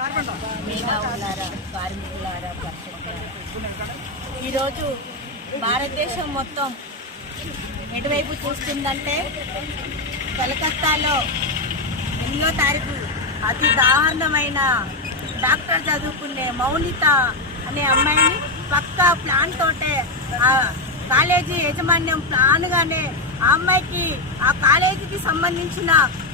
మేధావులారా, కార్మికులారా, ఈరోజు భారతదేశం మొత్తం ఎటువైపు చూస్తుందంటే కలకత్తాలో 8వ తారీఖు అతి దారుణమైన డాక్టర్ చదువుకునే మౌనిత అనే అమ్మాయిని పక్కా ప్లాన్ తోటే ఆ కాలేజీ యాజమాన్యం ప్లాన్గానే ఆ అమ్మాయికి ఆ కాలేజీకి సంబంధించిన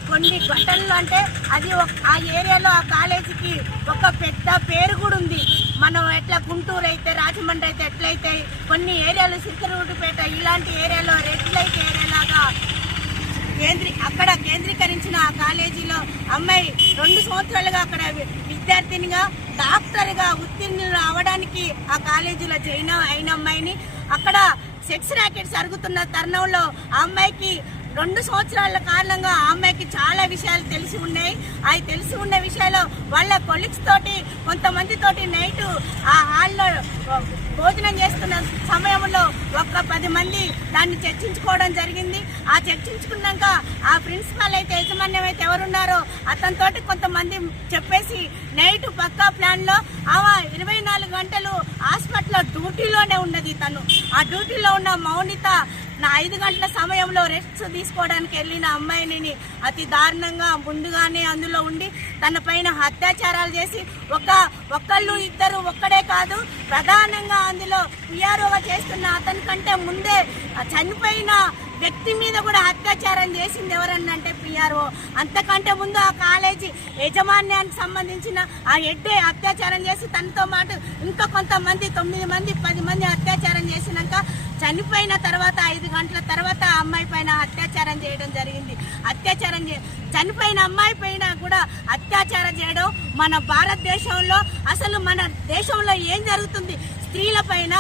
కొన్ని ఘటనలు అంటే అది ఆ ఏరియాలో ఆ కాలేజీకి ఒక పెద్ద పేరు కూడా ఉంది. మనం ఎట్లా గుంటూరు అయితే రాజమండ్రి అయితే ఎట్లయితే కొన్ని ఏరియాలు సిరిసిల్లపేట ఇలాంటి ఏరియాలో రెడ్ లైట్ ఏరియాలాగా అక్కడ కేంద్రీకరించిన ఆ కాలేజీలో అమ్మాయి 2 సంవత్సరాలుగా అక్కడ విద్యార్థినిగా డాక్టర్గా ఉత్తీర్ణులు అవడానికి ఆ కాలేజీలో జాయిన్ అయిన అమ్మాయిని అక్కడ సెక్స్ ర్యాకెట్ జరుగుతున్న తరుణంలో ఆ అమ్మాయికి 2 సంవత్సరాల కారణంగా ఆ అమ్మాయికి చాలా విషయాలు తెలిసి ఉన్నాయి. అవి తెలిసి ఉన్న విషయాలు వాళ్ళ కొలీగ్స్ తోటి కొంతమంది తోటి నైట్ ఆ హాల్లో భోజనం చేస్తున్న సమయంలో ఒక 10 మంది దాన్ని చర్చించుకోవడం జరిగింది. ఆ చర్చించుకున్నాక ఆ ప్రిన్సిపాల్ అయితే యాజమాన్యం అయితే ఎవరున్నారో అతనితోటి కొంతమంది చెప్పేసి నైట్ పక్కా ప్లాన్లో ఆమె 24 గంటలు హాస్పిటల్లో డ్యూటీలోనే ఉన్నది. తను ఆ డ్యూటీలో ఉన్న మౌనిత 5 గంటల సమయంలో రెస్ట్ తీసుకోవడానికి వెళ్ళిన అమ్మాయిని అతి దారుణంగా ముందుగానే అందులో ఉండి తన పైన అత్యాచారాలు చేసి ఒకళ్ళు ఇద్దరు ఒక్కడే కాదు, ప్రధానంగా అందులో పిఆర్ఓగా చేస్తున్న అతని కంటే ముందే చనిపోయిన వ్యక్తి మీద కూడా అత్యాచారం చేసింది ఎవరన్నంటే పిఆర్ఓ. అంతకంటే ముందు ఆ కాలేజీ యాజమాన్యానికి సంబంధించిన ఆ హెడ్డే అత్యాచారం చేసి తనతో పాటు ఇంకా కొంతమంది 9 మంది 10 మంది అత్యాచారం చేసినాక చనిపోయిన తర్వాత 5 గంటల తర్వాత ఆ అమ్మాయి పైన అత్యాచారం చేయడం జరిగింది. చనిపోయిన అమ్మాయి పైన కూడా అత్యాచారం చేయడం మన భారతదేశంలో అసలు మన దేశంలో ఏం జరుగుతుంది, స్త్రీల పైన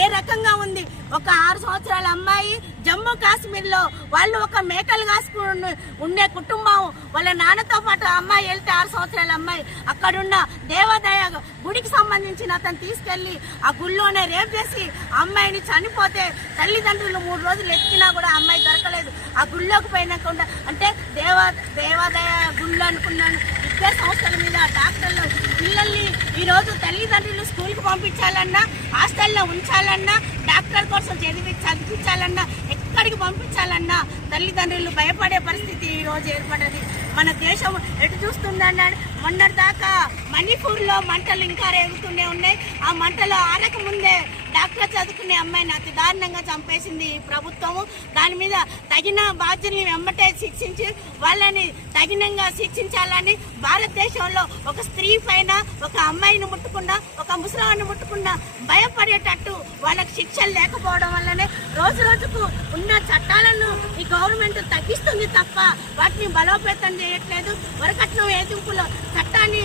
ఏ రకంగా ఉంది. ఒక 6 సంవత్సరాల అమ్మాయి జమ్మూ కాశ్మీర్లో వాళ్ళు ఒక మేకలు కాసుకుని ఉండే కుటుంబం వాళ్ళ నాన్నతో పాటు అమ్మాయి వెళ్తే 6 సంవత్సరాల అమ్మాయి అక్కడున్న దేవాదాయ గుడికి సంబంధించిన అతను తీసుకెళ్లి ఆ గుళ్ళోనే రేప్ చేసి అమ్మాయిని చనిపోతే తల్లిదండ్రులు 3 రోజులు ఎత్తినా కూడా అమ్మాయి దొరకలేదు. ఆ గుళ్ళోకి పోయినకుండా అంటే దేవాదాయ గుళ్ళు అనుకున్నాను విద్యా సంస్థల మీద డాక్టర్లు పిల్లల్ని ఈరోజు తల్లిదండ్రులు స్కూల్కి పంపించాలన్నా హాస్టల్లో ఉంచాలన్నా డాక్టర్ కోసం చదివించాలన్నా ఎక్కడికి పంపించాలన్నా తల్లిదండ్రులు భయపడే పరిస్థితి ఈరోజు ఏర్పడ్డది. మన దేశం ఎటు చూస్తుందన్నాడు. మొన్నటిదాకా మణిపూర్లో మంటలు ఇంకా రేగుతూనే ఉన్నాయి. ఆ మంటలు ఆరక ముందే డాక్టర్ చదువుకునే అమ్మాయిని అతి దారుణంగా చంపేసింది ఈ ప్రభుత్వము. దాని మీద తగిన బాధ్యుల్ని వెంబటే శిక్షించి వాళ్ళని తగినంగా శిక్షించాలని భారతదేశంలో ఒక స్త్రీ పైన ఒక అమ్మాయిని ముట్టుకున్నా ఒక ముసలాన్ని ముట్టుకున్నా భయపడేటట్టు వాళ్ళకి శిక్షలు లేకపోవడం వల్లనే రోజు రోజుకు ఉన్న చట్టాలను ఈ గవర్నమెంట్ తగ్గిస్తుంది తప్ప వాటిని బలోపేతం చేయట్లేదు. వరకట్నం వేధింపుల చట్టాన్ని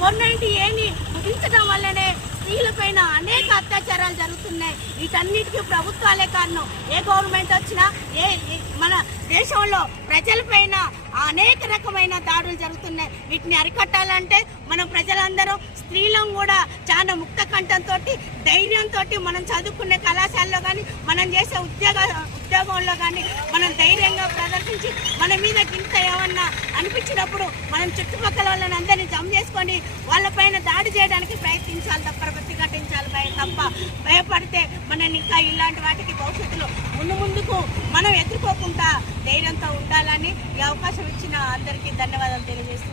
490A ముగించడం వల్లనే స్త్రీలపైన అనేక అత్యాచారాలు జరుగుతున్నాయి. వీటన్నిటికీ ప్రభుత్వాలే కారణం. ఏ గవర్నమెంట్ వచ్చినా మన దేశంలో ప్రజలపైన అనేక రకమైన దాడులు జరుగుతున్నాయి. వీటిని అరికట్టాలంటే మనం ప్రజలందరం స్త్రీలం కూడా చాలా ముక్త కంఠంతో ధైర్యంతో మనం చదువుకునే కళాశాలలో కానీ మనం చేసే ఉద్యోగంలో కానీ మనం ధైర్యంగా ప్రదర్శించి మన మీద గింత ఏమన్నా అనిపించినప్పుడు మనం చుట్టుపక్కల వాళ్ళని అందరినీ జమ చేసుకొని వాళ్ళపైన దాడి చేయడానికి ప్రయత్నించాలి తప్ప ప్రతిఘటించాలి తప్ప భయపడితే మనం ఇంకా ఇలాంటి వాటికి భవిష్యత్తులో ముందుకు మనం ఎదుర్కోకుండా ధైర్యంతో ఉండాలని ఈ అవకాశం ఇచ్చిన అందరికీ ధన్యవాదాలు తెలియజేస్తున్నాను.